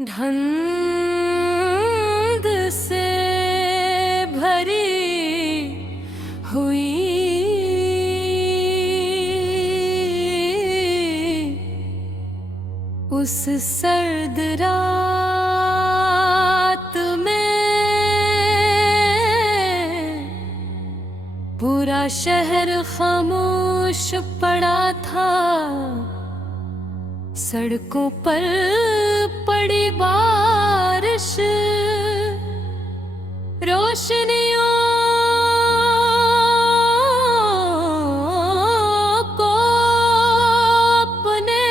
धुंध से भरी हुई उस सर्द रात में पूरा शहर खामोश पड़ा था। सड़कों पर पड़ी बारिश, रोशनियों को अपने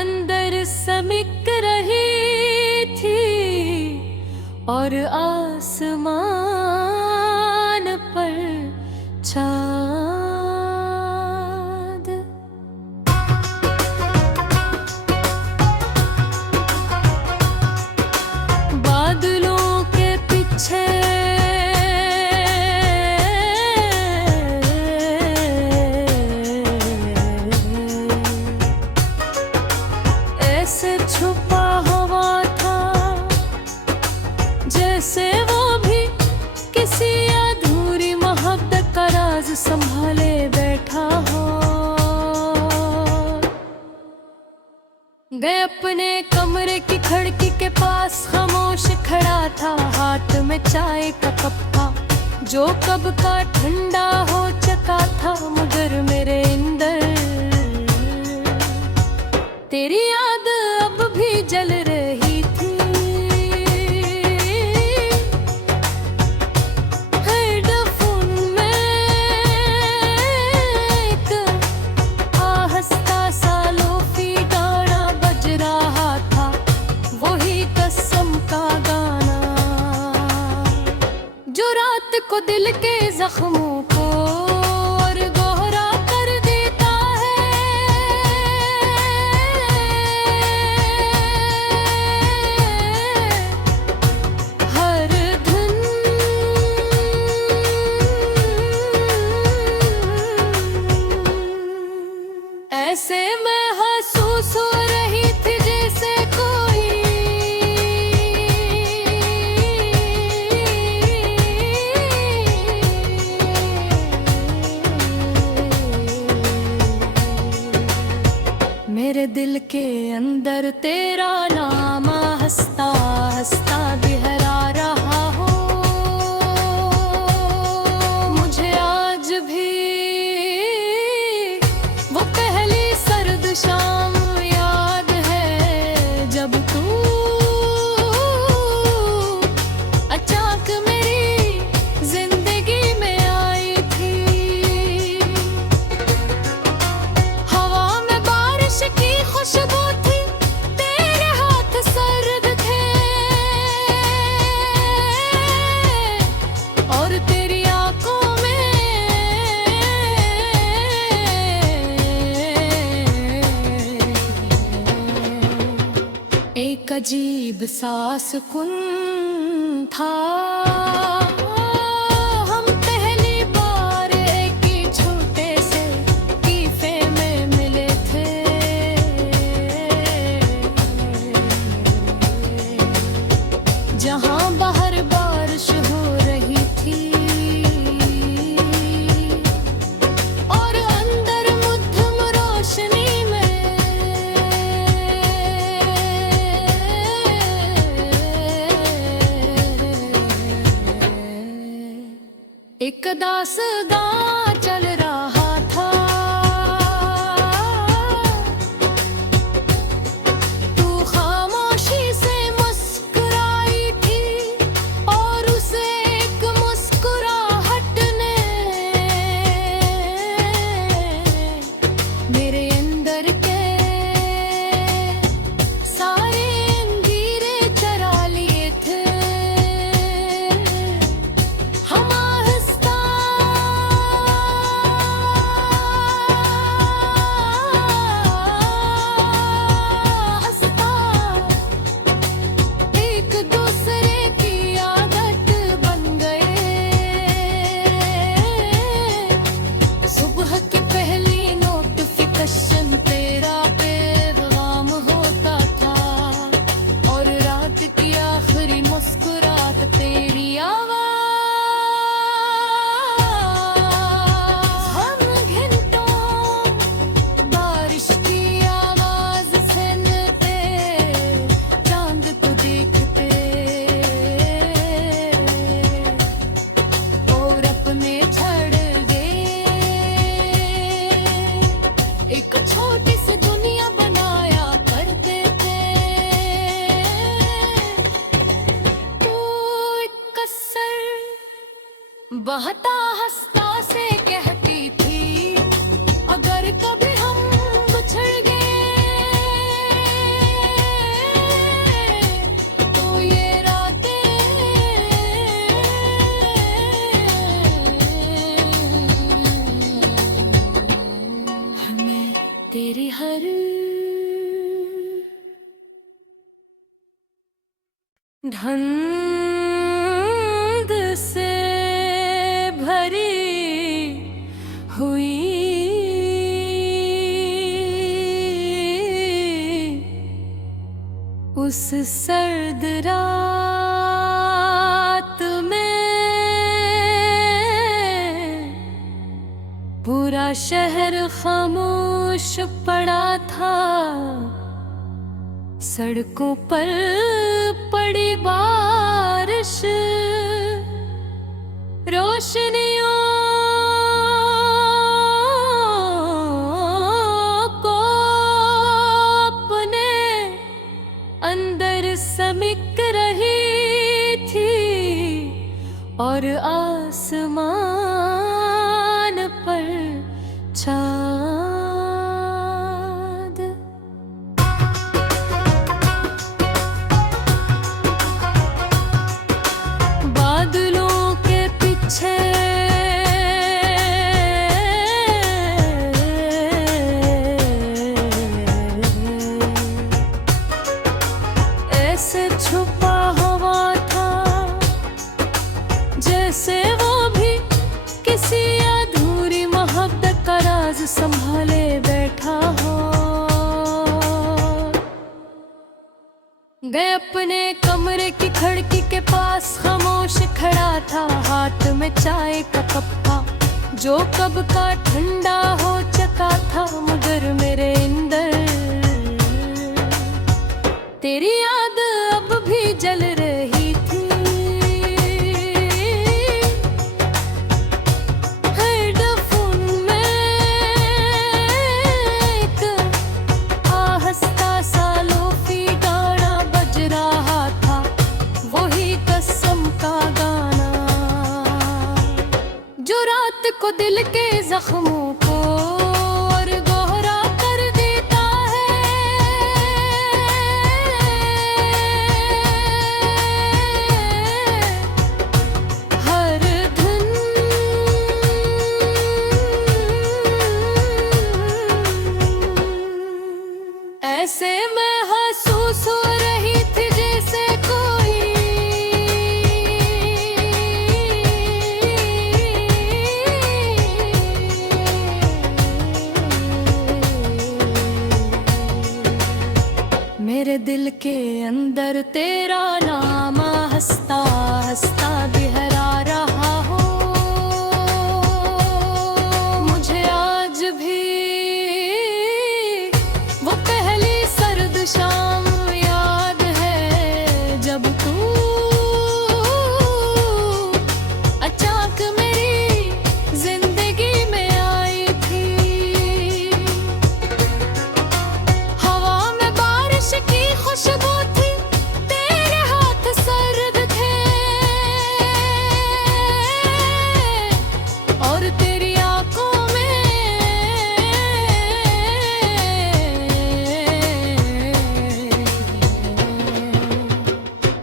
अंदर समेट रही थी और आसमान पर चाँद बादलों के पीछे ऐसे छुपा हुआ था जैसे वो भी किसी अधूरी मोहब्बत का राज संभाले बैठा हो। मैं अपने कमरे की खिड़की के पास खामोश खड़ा था। हाथ में चाय का कप था जो कब का ठंडा हो चुका था, मगर मेरे अंदर तेरी याद अब भी जल रही थी। हेडफोन में एक आहिस्ता सा लोफी गाना बज रहा था, वही कसम का गाना जो रात को दिल के जख्मों को और गहरा कर देता है। हर धुन ऐसे महसूस हो रही थी जैसे कोई मेरे दिल के अंदर तेरा नाम हंसता हंसता बिहरा रहा हो। मुझे आज भी वो पहली सर्द शाम याद है जब तू अचानक मेरी जिंदगी में आई थी। हवा में बारिश की खुशबू थी, तेरे हाथ सर्द थे और तेरी आंखों में एक अजीब सा सुकून था। हम पहली बार एक ही छोटे से कैफे में मिले थे, जहां बाहर बारिश हो रही थी और अंदर मध्यम रोशनी में एक दास्तां चल रहा था। तू खामोशी से मुस्कुराई थी और उसे एक मुस्कुराहट ने मेरे अंदर के सारे अंधेरे चरा लिए थे। हम आहिस्ता बहता हंसता से कहती थी, अगर कभी हम बिछड़ गए तो ये रातें हमें तेरी हर धुंध से भरी हुई उस सर्द रात में पूरा शहर खामोश पड़ा था। सड़कों पर पड़ी बारिश, रोशनियों को अपने अंदर समेट रही थी और आसमान पर चाँद बादलों के पीछे ऐसे छुपा हुआ था जैसे वो भी किसी अधूरी मोहब्बत का राज संभाले बैठा हो। मैं अपने कमरे की खिड़की के पास खामोश खड़ा था, हाथ में चाय का कप था जो कब का ठंडा हो चुका था, मगर मेरे अंदर तेरी याद अब भी जल रही थी। हेडफोन में एक आहिस्ता सा लोफी गाना बज रहा था, वही कसम का गाना जो रात को दिल के जख्मों को और गहरा कर देता है। हर धुन ऐसे महसूस हो रही थी जैसे कोई मेरे दिल के अंदर तेरा नाम हंसता हंसता बिहरा रहा हो। मुझे आज भी वो पहली सर्द शाम याद है जब तू अचानक मेरी जिंदगी में आई थी। हवा में बारिश की खुशबू थी, तेरे हाथ सर्द थे और तेरी आंखों में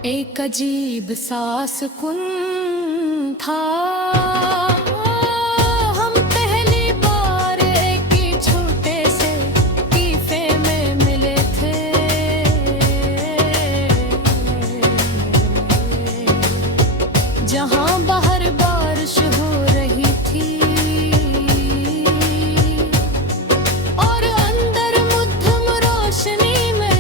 एक अजीब सा सुकून था। हम पहली बार एक ही छोटे से कैफे में मिले थे, जहां बाहर बारिश हो रही थी और अंदर मध्यम रोशनी में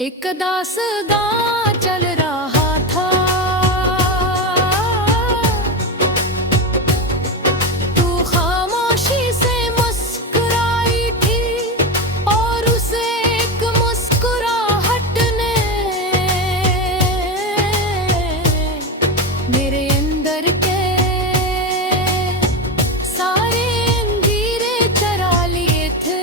एक दास्तां चल रहा था। तू खामोशी से मुस्कुराई थी और उसे एक मुस्कुराहट ने मेरे अंदर के सारे अंधेरे चरा लिए थे।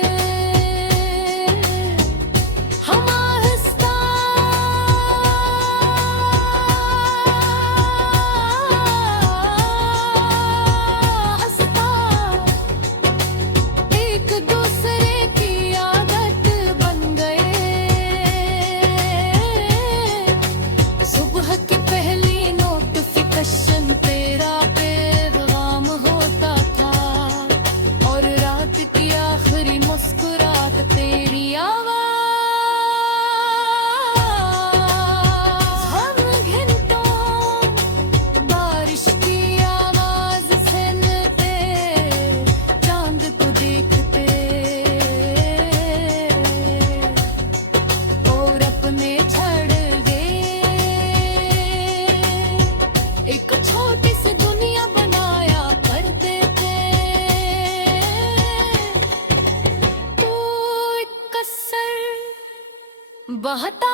बहता